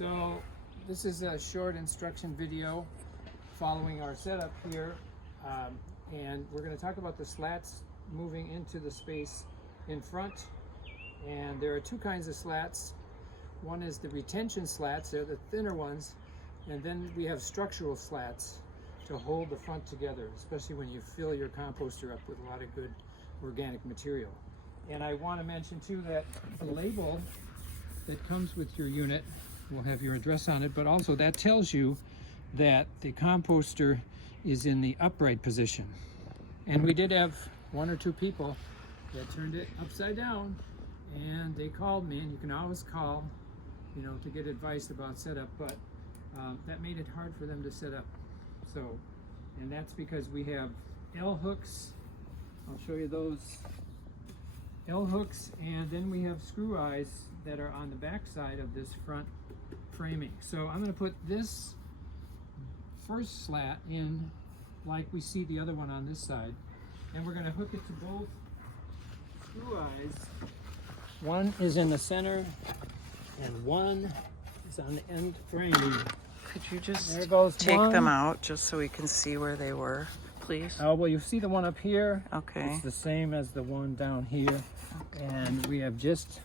So this is a short instruction video following our setup here, and we're going to talk about the slats moving into the space in front. And there are two kinds of slats. One is the retention slats, they're the thinner ones, and then we have structural slats to hold the front together, especially when you fill your composter up with a lot of good organic material. And I want to mention too that the label that comes with your unit will have your address on it, but also that tells you that the composter is in the upright position. And we did have one or two people that turned it upside down, and they called me, and you can always call, you know, to get advice about setup, but that made it hard for them to set up. So, and that's because we have L hooks. I'll show you those L hooks, and then we have screw eyes that are on the back side of this front framing. So I'm going to put this first slat in like we see the other one on this side, and we're going to hook it to both screw eyes. One is in the center and one is on the end framing. Could you just take them out just so we can see where they were, please? Oh, well, you see the one up here? Okay. It's the same as the one down here. Okay. And we have just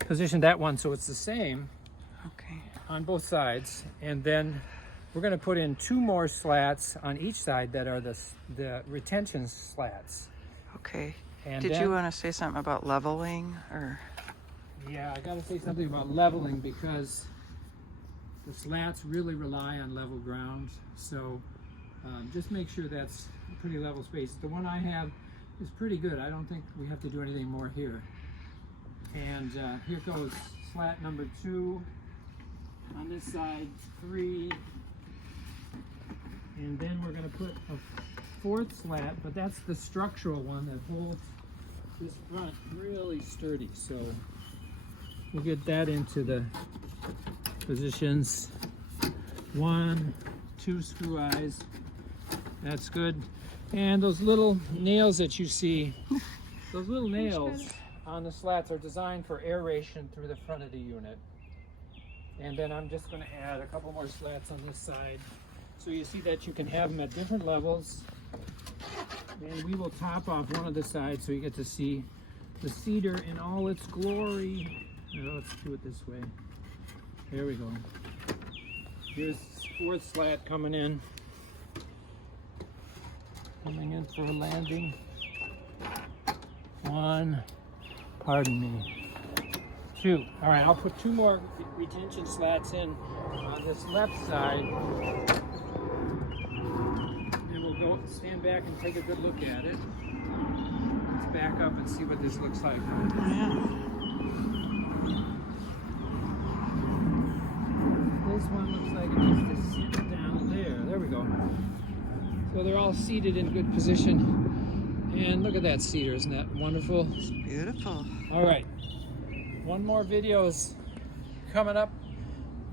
positioned that one so it's the same. Okay. On both sides. And then we're going to put in two more slats on each side that are the retention slats. Okay. And did you want to say something about leveling, or? Yeah, I got to say something about leveling because the slats really rely on level ground. So just make sure that's a pretty level space. The one I have is pretty good. I don't think we have to do anything more here. And here goes slat number 2. On this side, 3. And then we're going to put a 4th slat, but that's the structural one that holds this front really sturdy. So we'll get that into the positions. 1, 2 screw eyes. That's good. And those little nails that you see, those little nails on the slats are designed for aeration through the front of the unit. And then I'm just going to add a couple more slats on this side. So you see that you can have them at different levels. And we will top off one of the sides so you get to see the cedar in all its glory. Now, let's do it this way. There we go. Here's 4th slat coming in. Coming in for a landing. 1, pardon me, 2. All right, I'll put 2 more retention slats in on this left side. And we'll go stand back and take a good look at it. Let's back up and see what this looks like. Yeah. This one looks like it needs to sit down there. There we go. So they're all seated in good position. And look at that cedar, isn't that wonderful? It's beautiful. All right, one more video is coming up.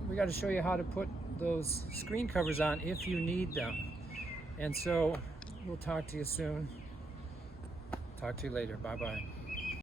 We got to show you how to put those screen covers on if you need them. And so we'll talk to you soon. Talk to you later. Bye-bye.